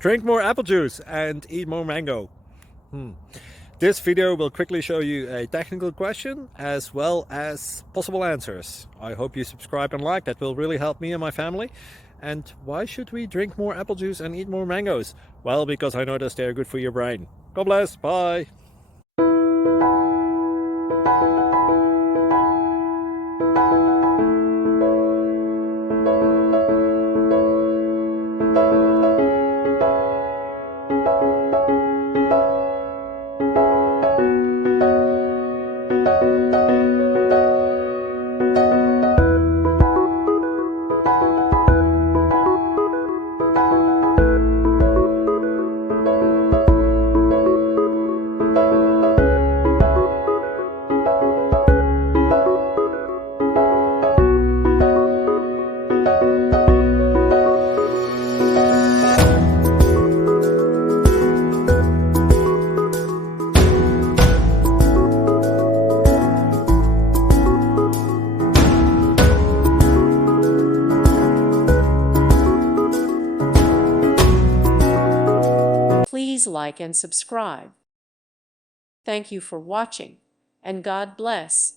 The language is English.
Drink more apple juice and eat more mango. This video will quickly show you a technical question as well as possible answers. I hope you subscribe and like, that will really help me and my family. And why should we drink more apple juice and eat more mangoes? Well, because I noticed they're good for your brain. God bless, bye! Please like and subscribe. Thank you for watching, and God bless.